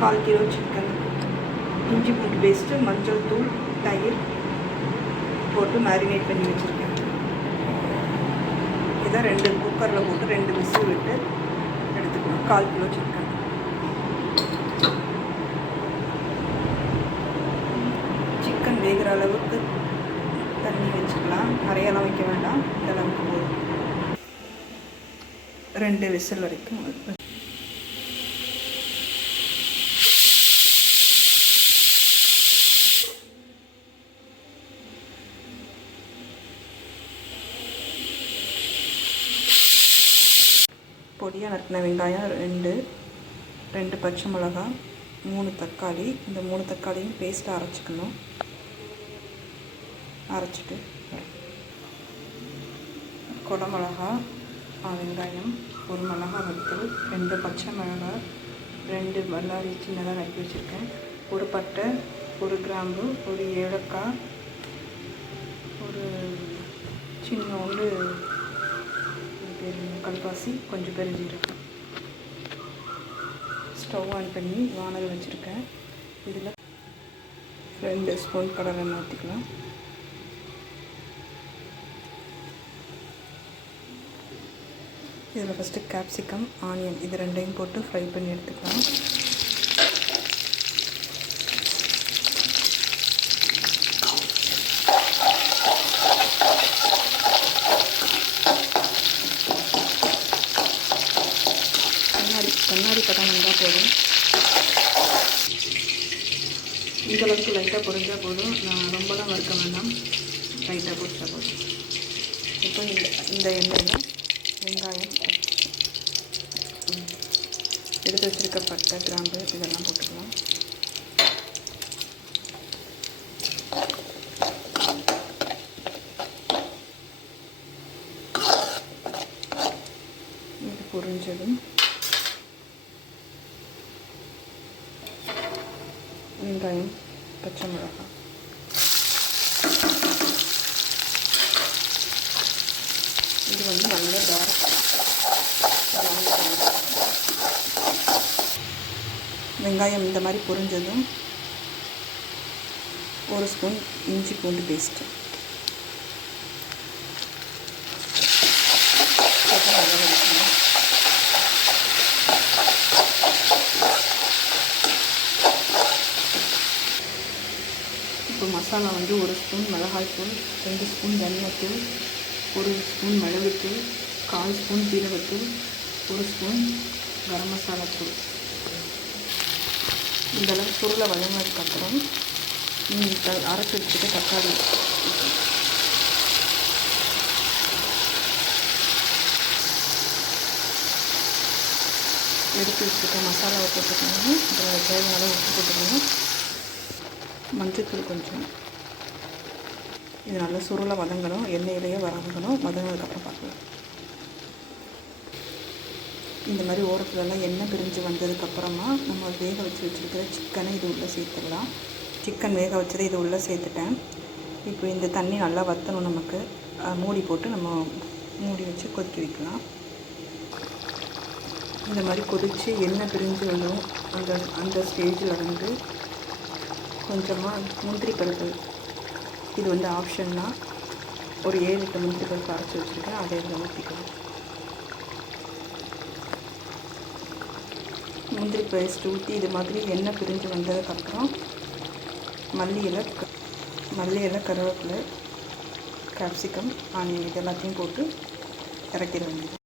கால் kilo chicken இஞ்சி பூண்டு paste மஞ்சள் தூள் தயிர் போட்டு மேரினேட் பண்ணி வச்சுருக்கேன். இதை ரெண்டு குக்கரில் போட்டு ரெண்டு விசில் விட்டு எடுத்துக்கணும். கால் கிலோ சிக்கன். சிக்கன் வேகிற அளவுக்கு தண்ணி வச்சுக்கலாம். நிறையெல்லாம் வைக்க வேண்டாம். இந்த அளவுக்கு போதும். ரெண்டு விசில் வரைக்கும் பொடியாக நறுக்கின வெங்காயம் ரெண்டு ரெண்டு பச்சை மிளகாய் மூணு தக்காளி. இந்த மூணு தக்காளியும் பேஸ்ட்டாக அரைச்சிக்கணும். அரைச்சிட்டு குடமிளகா வெங்காயம் ஒரு மிளகா வறுத்தல் ரெண்டு பச்சை மிளகாய் ரெண்டு பல்லாரி சின்னதாக நறுக்கி வச்சுருக்கேன். ஒரு பட்டை ஒரு கிராம்பு ஒரு ஏலக்காய் ஒரு சின்ன ஒன்று கல்பாசி கொஞ்சம் பெருஞ்சீரகம் ஸ்டவ் ஆன் பண்ணி வானல் வச்சுருக்கேன். இதில் ரெண்டு ஸ்பூன் கடலை எண்ணெய் ஊற்றிக்கலாம் இதில் ஃபஸ்ட்டு கேப்சிகம் ஆனியன் இது ரெண்டையும் போட்டு ஃப்ரை பண்ணி எடுத்துக்கலாம். கண்ணாடி கண்ணாடி படம் வந்தால் போதும் இந்தளவுக்கு லைட்டாக பொறிஞ்சால் போதும். நான் ரொம்பலாம் வறுக்க வேண்டாம். லைட்டாக பொறிச்சா போதும். இப்போ இந்த இந்த எண்ணெயில் வெங்காயம் எடுத்து வச்சிருக்க பட்டை கிராம்பு இதெல்லாம் போட்டுக்கலாம். இது பொரிஞ்சதும் வெங்காயம் பச்சை மிளகாய் இது வந்து நல்ல டார்க் வெங்காயம் இந்த மாதிரி பொரிஞ்சதும் ஒரு ஸ்பூன் இஞ்சி பூண்டு பேஸ்ட்டு நல்லா வதக்கணும் இப்போ மசாலா வந்து ஒரு ஸ்பூன் மிளகாய்த்தூள் ரெண்டு ஸ்பூன் தனியாத்தூள் ஒரு ஸ்பூன் மிளகுத்தூள் கால் ஸ்பூன் ஜீரகத்தூள் ஒரு ஸ்பூன் கரம் மசாலா தூள். இதெல்லாம் சுருளை வதங்கினதுக்கப்புறம் த அரைச்சி வச்சுட்டு தக்காளி எடுத்து வச்சுருக்க மசாலாவை போட்டுக்கணும் அப்புறம் தேவையான உப்பு போட்டுக்கணும் மஞ்சத்தூள் கொஞ்சம். இது நல்லா சுருளை வதங்கணும் எண்ணெயிலேயே வதங்கணும். வதங்கினதுக்கப்புறம் பார்க்கலாம். இந்த மாதிரி ஓரத்துலலாம் எண்ணெய் பிரிஞ்சு வந்ததுக்கப்புறமா நம்ம வேக வச்சு வச்சுருக்கிற சிக்கனை இது உள்ளே சேர்த்துடலாம் சிக்கன் வேக வச்சதை இது உள்ளே சேர்த்துட்டேன். இப்போ இந்த தண்ணி நல்லா வற்றணும் நமக்கு. மூடி போட்டு நம்ம மூடி வச்சு கொதிக்க வைக்கலாம். இந்த மாதிரி கொதித்து எண்ணெய் பிரிஞ்சு வரும் அந்த அந்த ஸ்டேஜில் வந்து கொஞ்சமாக முந்திரி பருப்பு இது வந்து ஆப்ஷன்னா ஒரு ஏழு எட்டு முந்திரி பருப்பு அரைச்சி வச்சுருக்கேன். அதை இதில் ஊற்றிக்கலாம் முந்திரி பேஸ்ட் ஊற்றி இது மாதிரி எண்ணெய் பிரிஞ்சு வந்ததுக்கப்புறம் மல்லி இலை க- மல்லி இலை கருவேப்பிலை கேப்சிகம் ஆனியன் இது எல்லாத்தையும் போட்டு இறக்கிட வேண்டியது.